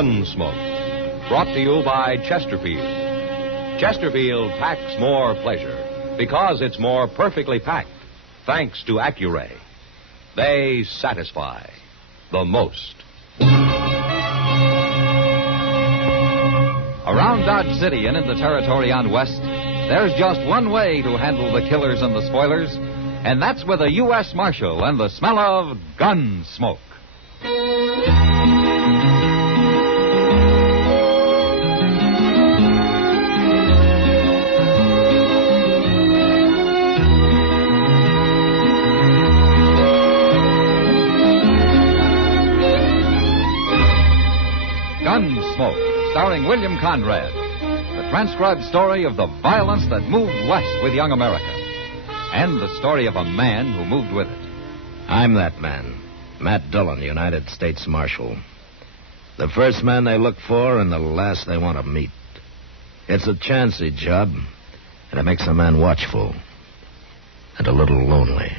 Gunsmoke, brought to you by Chesterfield. Chesterfield packs more pleasure because it's more perfectly packed, thanks to Accuray. They satisfy the most. Around Dodge City and in the territory on West, there's just one way to handle the killers and the spoilers, and that's with a U.S. Marshal and the smell of Gunsmoke. Gunsmoke, starring William Conrad. The transcribed story of the violence that moved west with young America. And the story of a man who moved with it. I'm that man, Matt Dillon, United States Marshal. The first man they look for and the last they want to meet. It's a chancy job, and it makes a man watchful and a little lonely.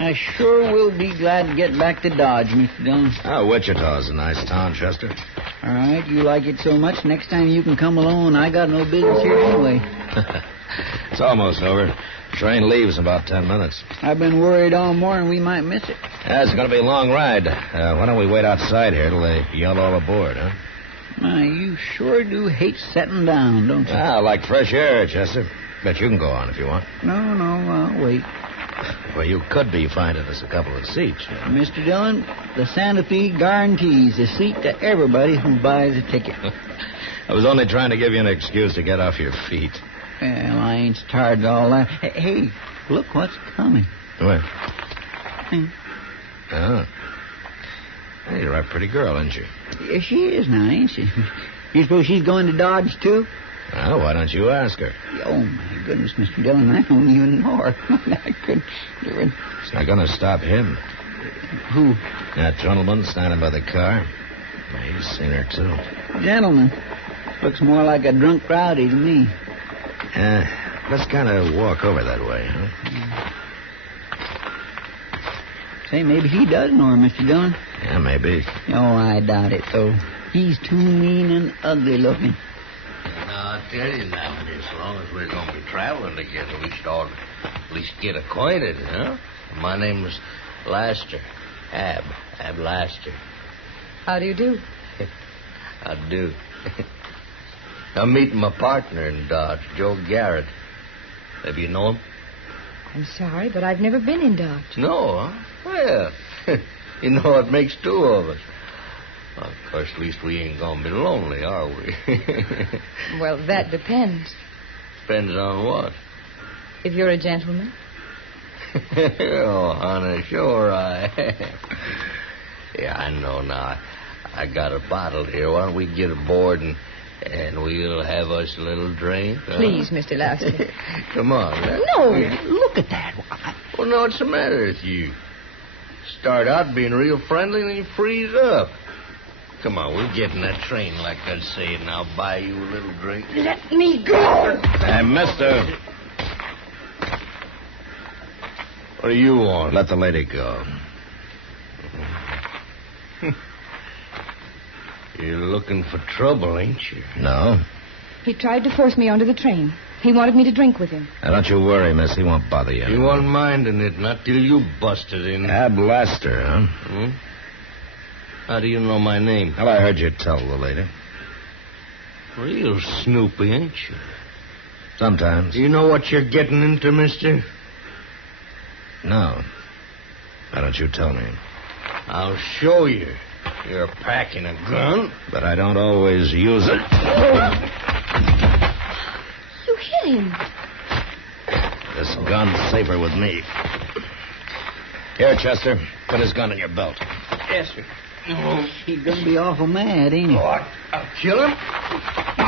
I sure will be glad to get back to Dodge, Mr. Dillon. Oh, Wichita's a nice town, Chester. All right, you like it so much, next time you can come along. I got no business here anyway. It's almost over. Train leaves in about 10 minutes. I've been worried all morning we might miss it. Yeah, it's going to be a long ride. Why don't we wait outside here till they yell all aboard, huh? My, you sure do hate setting down, don't you? I like fresh air, Chester. Bet you can go on if you want. No, I'll wait. Well, you could be finding us a couple of seats. Mr. Dillon, the Santa Fe guarantees a seat to everybody who buys a ticket. I was only trying to give you an excuse to get off your feet. Well, I ain't started all that. Hey, look what's coming. What? Hey. Oh. Hey, you're a pretty girl, aren't you? Yeah, she is now, ain't she? You suppose she's going to Dodge, too? Well, why don't you ask her? Oh, my goodness, Mr. Dillon, I don't even know her. I couldn't do it. It's not going to stop him. Who? That gentleman standing by the car. He's seen her, too. Gentleman? Looks more like a drunk rowdy to me. Let's kind of walk over that way, huh? Say, maybe he does know her, Mr. Dillon. Yeah, maybe. Oh, I doubt it, though. He's too mean and ugly looking. I'll tell you now, as long as we're going to be traveling together, we should all at least get acquainted, huh? My name is Laster. Ab Laster. How do you do? I do. I'm meeting my partner in Dodge, Joe Garrett. Have you known him? I'm sorry, but I've never been in Dodge. No, huh? Well, you know what makes two of us. Well, of course, at least we ain't going to be lonely, are we? Well, that depends. Depends on what? If you're a gentleman. Oh, honey, sure I am. Yeah, I know now. I got a bottle here. Why don't we get aboard and we'll have us a little drink? Huh? Please, Mr. Laster. Come on. No, look at that. Well, no, what's the matter with you? Start out being real friendly and then you freeze up. Come on, we'll get in that train like I said, and I'll buy you a little drink. Let me go. Hey, mister. What do you want? Let the lady go. You're looking for trouble, ain't you? No. He tried to force me onto the train. He wanted me to drink with him. Now, don't you worry, miss. He won't bother you. He wasn't minding it, not till you busted in. Ab Laster, huh? Hmm? How do you know my name? Well, I heard you tell the lady. Real snoopy, ain't you? Sometimes. Do you know what you're getting into, mister? No. Why don't you tell me? I'll show you. You're packing a gun. But I don't always use it. You hit him. This gun's safer with me. Here, Chester. Put his gun in your belt. Yes, sir. He's going to be awful mad, ain't he? Oh, I'll kill him.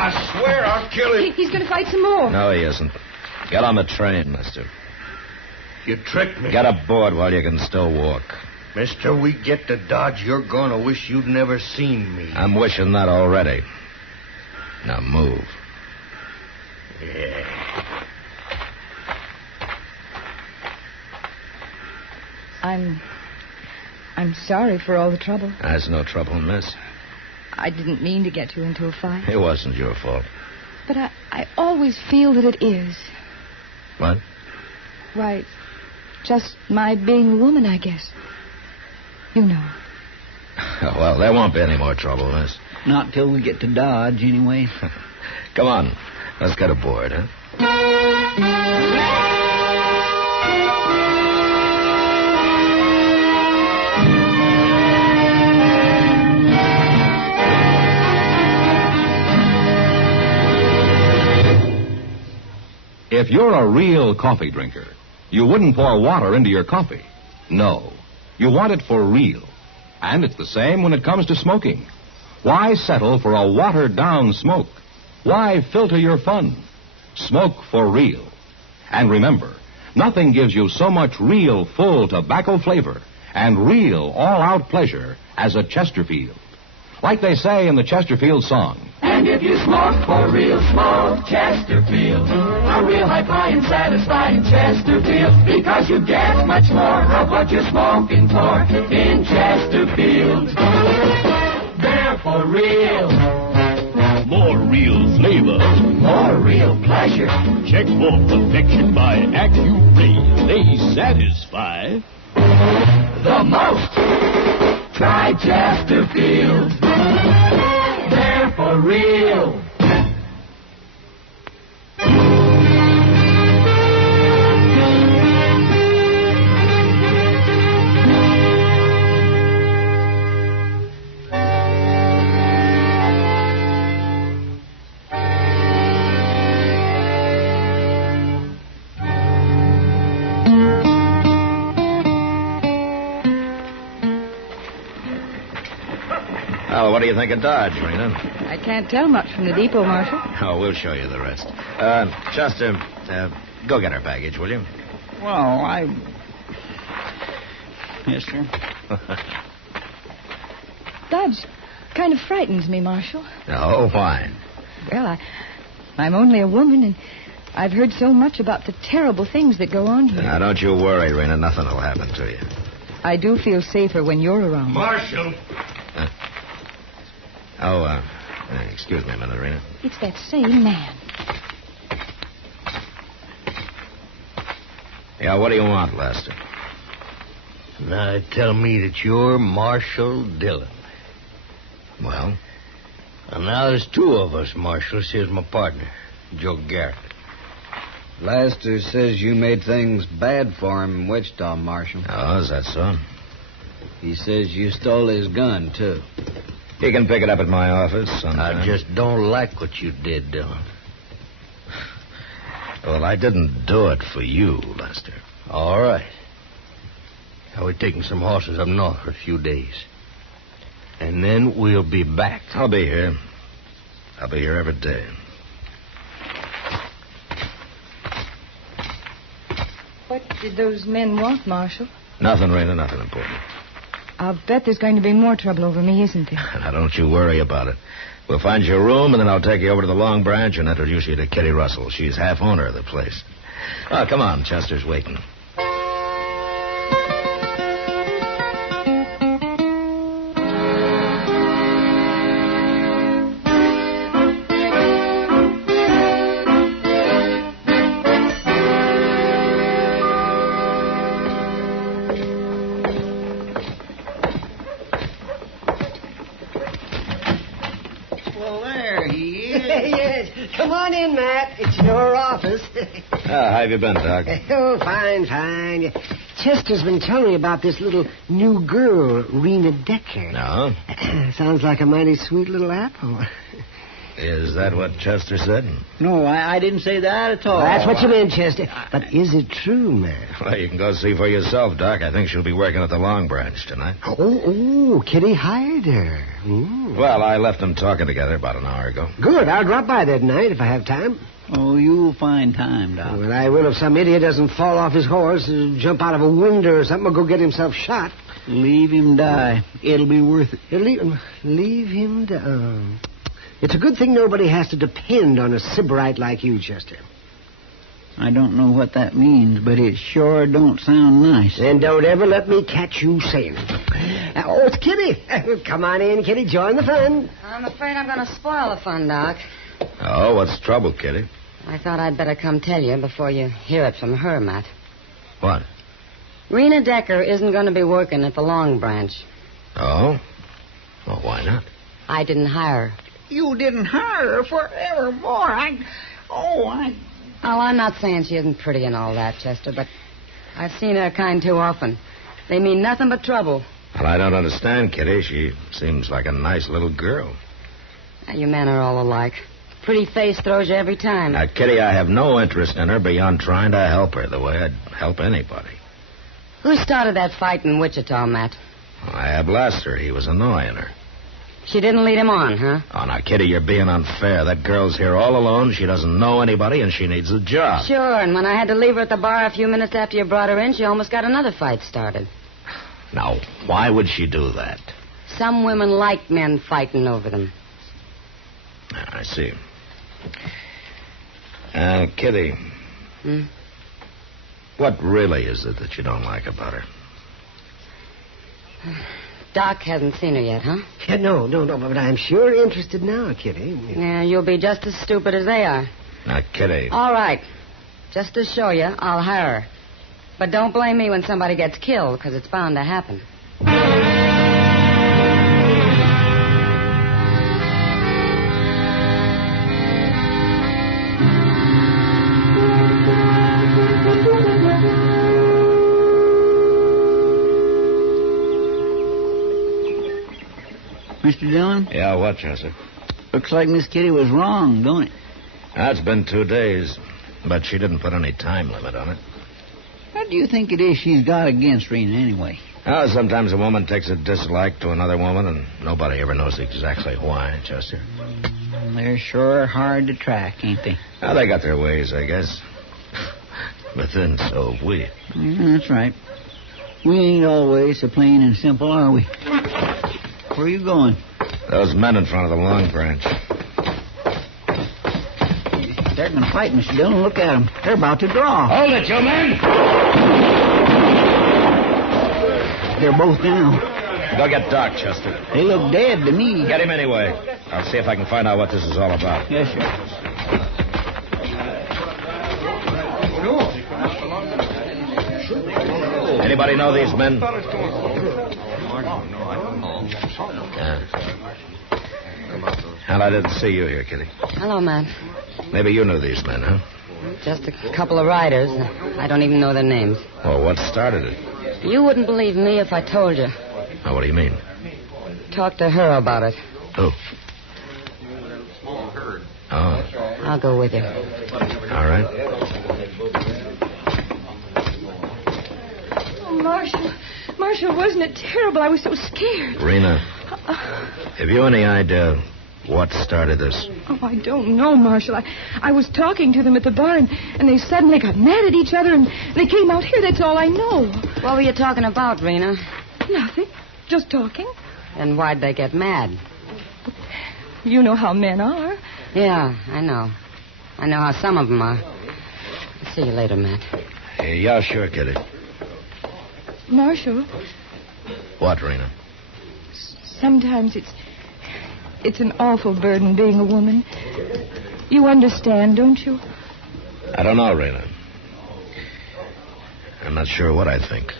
I swear I'll kill him. He's going to fight some more. No, he isn't. Get on the train, mister. You tricked me. Get aboard while you can still walk. Mister, we get to Dodge, you're going to wish you'd never seen me. I'm wishing that already. Now move. Yeah. I'm sorry for all the trouble. That's no trouble, miss. I didn't mean to get you into a fight. It wasn't your fault. But I always feel that it is. What? Why, just my being a woman, I guess. You know. Well, there won't be any more trouble, miss. Not till we get to Dodge, anyway. Come on. Let's get aboard, huh? If you're a real coffee drinker, you wouldn't pour water into your coffee. No. You want it for real. And it's the same when it comes to smoking. Why settle for a watered-down smoke? Why filter your fun? Smoke for real. And remember, nothing gives you so much real, full tobacco flavor and real, all-out pleasure as a Chesterfield. Like they say in the Chesterfield song. And if you smoke for real, smoke Chesterfield. A real high-flying, satisfying Chesterfield. Because you get much more of what you're smoking for in Chesterfield. They're for real. More real flavor. More real pleasure. Check for perfection by Accuray. They satisfy the most. Try Chesterfield. They're for real. Well, what do you think of Dodge, Reena? I can't tell much from the depot, Marshal. Oh, we'll show you the rest. Chester, go get our baggage, will you? Well, Yes, sir. Dodge kind of frightens me, Marshal. Oh, why? Well, I'm only a woman, and I've heard so much about the terrible things that go on here. Now, don't you worry, Reena. Nothing will happen to you. I do feel safer when you're around. Marshal. Excuse me a minute, Reena. It's that same man. Yeah, what do you want, Lester? Now, tell me that you're Marshal Dillon. Well? And now there's two of us, Marshal. Here's my partner, Joe Garrett. Lester says you made things bad for him in Wichita, Marshal. Oh, is that so? He says you stole his gun, too. He can pick it up at my office sometime. I just don't like what you did, Dillon. Well, I didn't do it for you, Lester. All right. Now, we're taking some horses up north for a few days. And then we'll be back. I'll be here. I'll be here every day. What did those men want, Marshal? Nothing, Reena, nothing important. I'll bet there's going to be more trouble over me, isn't there? Now, don't you worry about it. We'll find you a room, and then I'll take you over to the Long Branch and introduce you to Kitty Russell. She's half owner of the place. Oh, come on. Chester's waiting. Come on in, Matt. It's your office. How have you been, Doc? Oh, fine. Chester's been telling me about this little new girl, Reena Decker. No? Sounds like a mighty sweet little apple. Is that what Chester said? No, I didn't say that at all. That's what you meant, Chester. But is it true, man? Well, you can go see for yourself, Doc. I think she'll be working at the Long Branch tonight. Oh, Kitty hired her. Mm. Well, I left them talking together about an hour ago. Good. I'll drop by there tonight if I have time. Oh, you'll find time, Doc. Well, I will if some idiot doesn't fall off his horse, jump out of a window or something, or go get himself shot. Leave him die. It'll be worth it. Leave him die. It's a good thing nobody has to depend on a sybarite like you, Chester. I don't know what that means, but it sure don't sound nice. Then don't ever let me catch you saying it. Oh, it's Kitty. Come on in, Kitty. Join the fun. I'm afraid I'm going to spoil the fun, Doc. Oh, what's the trouble, Kitty? I thought I'd better come tell you before you hear it from her, Matt. What? Reena Decker isn't going to be working at the Long Branch. Oh? Well, why not? I didn't hire her. You didn't hire her forevermore. Oh, I'm not saying she isn't pretty and all that, Chester, but I've seen her kind too often. They mean nothing but trouble. Well, I don't understand, Kitty. She seems like a nice little girl. You men are all alike. Pretty face throws you every time. Now, Kitty, I have no interest in her beyond trying to help her the way I'd help anybody. Who started that fight in Wichita, Matt? Well, I had Lester. He was annoying her. She didn't lead him on, huh? Oh, now, Kitty, you're being unfair. That girl's here all alone. She doesn't know anybody, and she needs a job. Sure, and when I had to leave her at the bar a few minutes after you brought her in, she almost got another fight started. Now, why would she do that? Some women like men fighting over them. I see. Kitty. What really is it that you don't like about her? Doc hasn't seen her yet, huh? Yeah, no, but I'm sure interested now, Kitty. Yeah, you'll be just as stupid as they are. Now, Kitty. All right. Just to show you, I'll hire her. But don't blame me when somebody gets killed, because it's bound to happen. Mr. Dillon? Yeah, what, Chester? Looks like Miss Kitty was wrong, don't it? It's been 2 days, but she didn't put any time limit on it. What do you think it is she's got against Reena, anyway? Oh, sometimes a woman takes a dislike to another woman, and nobody ever knows exactly why, Chester. They're sure hard to track, ain't they? Well, they got their ways, I guess. But then so have we. That's right. We ain't always so plain and simple, are we? Where are you going? Those men in front of the Long Branch. They're going to fight, Mr. Dillon. Look at them. They're about to draw. Hold it, you men! They're both down. Go get Doc, Chester. They look dead to me. Get him anyway. I'll see if I can find out what this is all about. Yes, sir. Anybody know these men? Well, I didn't see you here, Kitty. Hello, Matt. Maybe you knew these men, huh? Just a couple of riders. I don't even know their names. Well, what started it? You wouldn't believe me if I told you. Oh, what do you mean? Talk to her about it. Who? Oh. I'll go with you. All right. Oh, Marshal, wasn't it terrible? I was so scared. Reena, have you any idea what started this? Oh, I don't know, Marshal. I was talking to them at the bar, and they suddenly got mad at each other, and they came out here. That's all I know. What were you talking about, Reena? Nothing. Just talking. And why'd they get mad? You know how men are. Yeah, I know. I know how some of them are. I'll see you later, Matt. Yeah, sure, Kitty. Marshal, What, Reena? sometimes it's an awful burden being a woman. You understand, don't you? I don't know, Reena. I'm not sure what I think.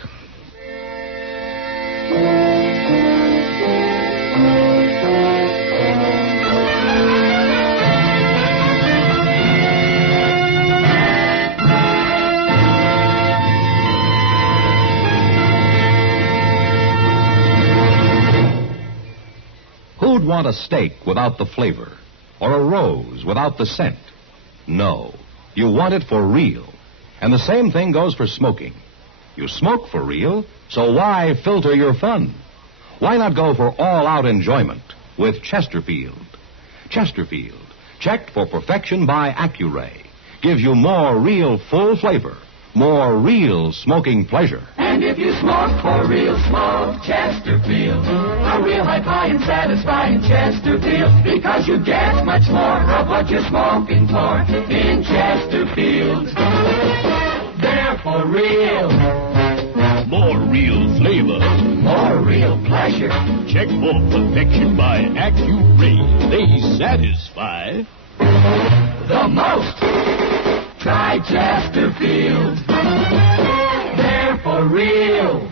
Who'd want a steak without the flavor? or a rose without the scent. No, you want it for real. And the same thing goes for smoking. You smoke for real, so why filter your fun? Why not go for all-out enjoyment with Chesterfield? Chesterfield, checked for perfection by Accuray, gives you more real full flavor, more real smoking pleasure. And if you smoke for real, smoke Chesterfield. A real high and satisfying Chesterfield. Because you get much more of what you're smoking for in Chesterfield. They're for real. More real flavor. More real pleasure. Check for perfection by Accuray. They satisfy the most. Try Chesterfield. They're for real.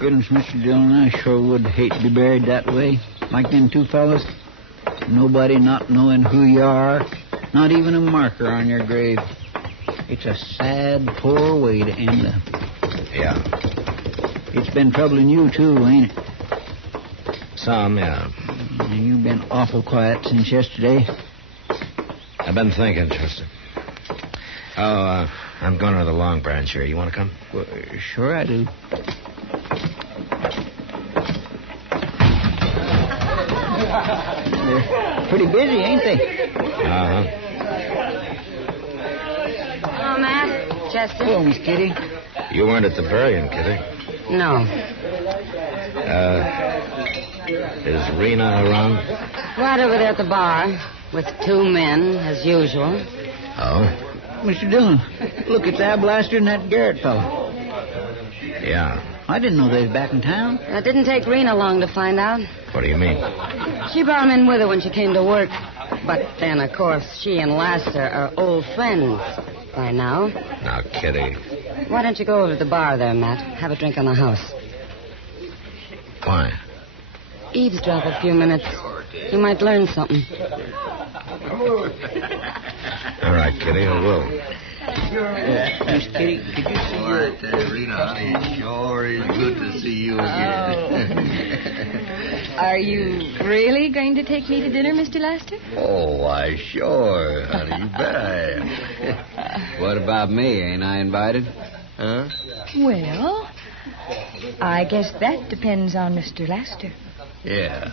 Goodness, Mr. Dillon, I sure would hate to be buried that way. Like them two fellas. Nobody not knowing who you are. Not even a marker on your grave. It's a sad, poor way to end up. Yeah. It's been troubling you, too, ain't it? Some, yeah. And you've been awful quiet since yesterday. I've been thinking, Chester. Oh, I'm going to the Long Branch here. You want to come? Well, sure I do. They're pretty busy, ain't they? Uh-huh. Hello, Matt. Chester. Hello, Miss Kitty. You weren't at the burying, Kitty. No. Is Reena around? Right over there at the bar with two men, as usual. Oh? Mr. Dillon, look, it's Ab Laster and that Garrett fellow. Yeah. I didn't know they was back in town. It didn't take Reena long to find out. What do you mean? She brought him in with her when she came to work. But then, of course, she and Laster are old friends by now. Now, Kitty. Why don't you go over to the bar there, Matt? Have a drink on the house. Why? Eavesdrop a few minutes. You might learn something. All right, Kitty, I will. Miss Kitty, did you see your... Reena, it sure is good to see you again. Are you really going to take me to dinner, Mr. Laster? Oh, why, sure, honey. You bet I am. What about me? Ain't I invited? Huh? Well, I guess that depends on Mr. Laster. Yeah.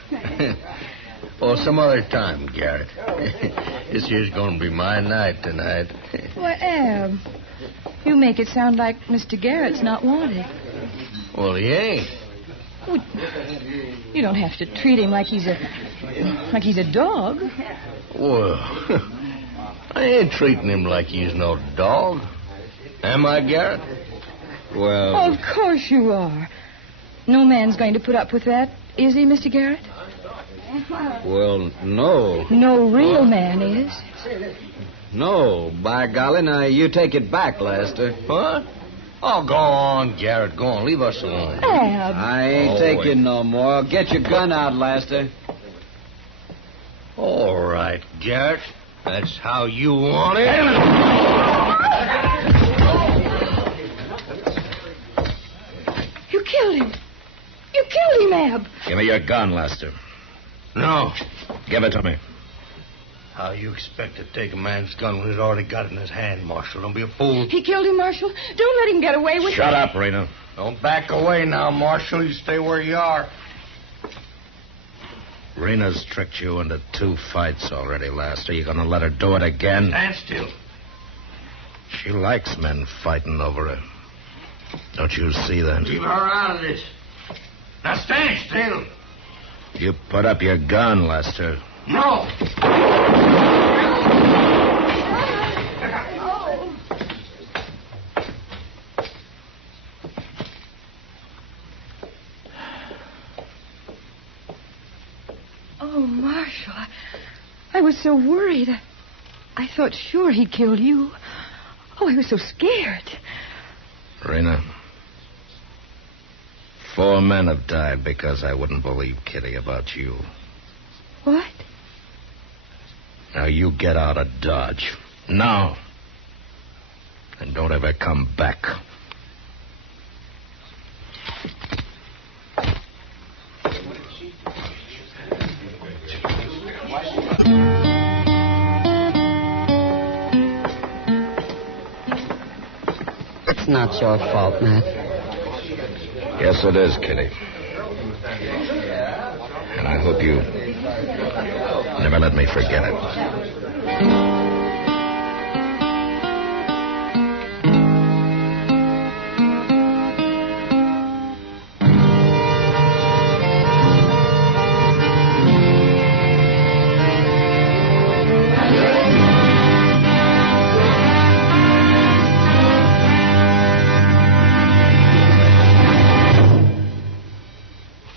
Well, some other time, Garrett. This here's going to be my night tonight. Why, Ab, you make it sound like Mr. Garrett's not wanted. Well, he ain't. Well, you don't have to treat him like he's a dog. Well, I ain't treating him like he's no dog. Am I, Garrett? Well... Of course you are. No man's going to put up with that, is he, Mr. Garrett? Well, no. No real man is. No, by golly, now you take it back, Lester. What? Oh, go on, Garrett. Go on. Leave us alone. Ab. I ain't taking no more. Get your gun out, Lester. All right, Garrett. That's how you want it. You killed him. You killed him, Ab. Give me your gun, Lester. No. Give it to me. How you expect to take a man's gun when he's already got it in his hand, Marshal? Don't be a fool. He killed him, Marshal. Don't let him get away with it. Shut up, Reena. Don't back away now, Marshal. You stay where you are. Reena's tricked you into 2 fights already, Lester. You gonna let her do it again? Stand still. She likes men fighting over her. Don't you see that? Leave her out of this. Now stand still. You put up your gun, Lester. No. Oh, Marshal, I was so worried. I thought sure he killed you. Oh, I was so scared. Reena, 4 men have died because I wouldn't believe Kitty about you. What? Now you get out of Dodge. Now. And don't ever come back. It's not your fault, Matt. Yes, it is, Kitty. And I hope you never let me forget it.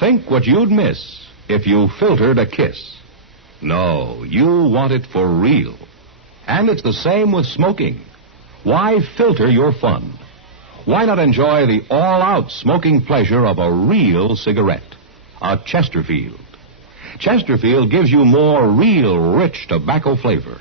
Think what you'd miss if you filtered a kiss. No, you want it for real. And it's the same with smoking. Why filter your fun? Why not enjoy the all-out smoking pleasure of a real cigarette? A Chesterfield. Chesterfield gives you more real, rich tobacco flavor.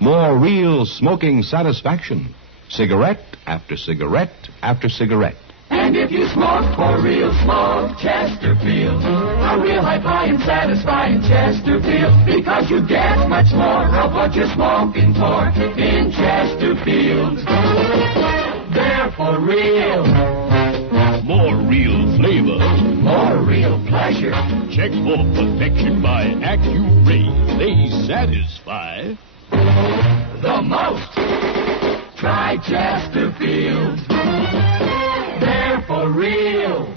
More real smoking satisfaction. Cigarette after cigarette after cigarette. And if you smoke for real, smoke Chesterfield. A real high-flying, satisfying Chesterfield. Because you get much more of what you're smoking for in Chesterfield. They're for real. More real flavor. More real pleasure. Check for perfection by Accuray. They satisfy the most. Try Chesterfield. They're for real.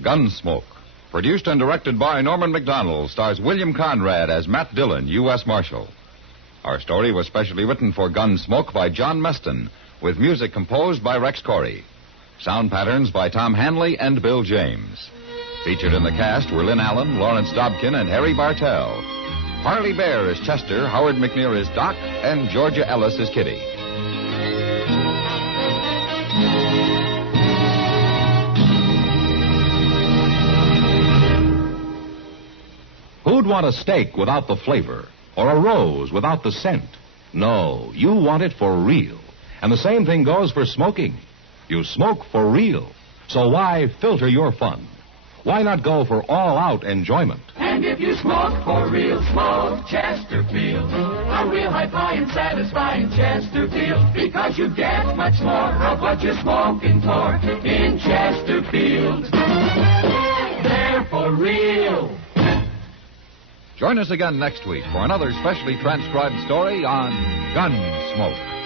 Gunsmoke, produced and directed by Norman Macdonnell, stars William Conrad as Matt Dillon, U.S. Marshal. Our story was specially written for Gunsmoke by John Meston, with music composed by Rex Corey. Sound patterns by Tom Hanley and Bill James. Featured in the cast were Lynn Allen, Lawrence Dobkin, and Harry Bartell. Harley Bear is Chester, Howard McNear is Doc, and Georgia Ellis is Kitty. Who'd want a steak without the flavor? Or a rose without the scent? No, you want it for real. And the same thing goes for smoking. You smoke for real. So why filter your fun? Why not go for all-out enjoyment? And if you smoke for real, smoke Chesterfield. A real high-flying, satisfying Chesterfield. Because you get much more of what you're smoking for in Chesterfield. They're for real. Join us again next week for another specially transcribed story on Gunsmoke.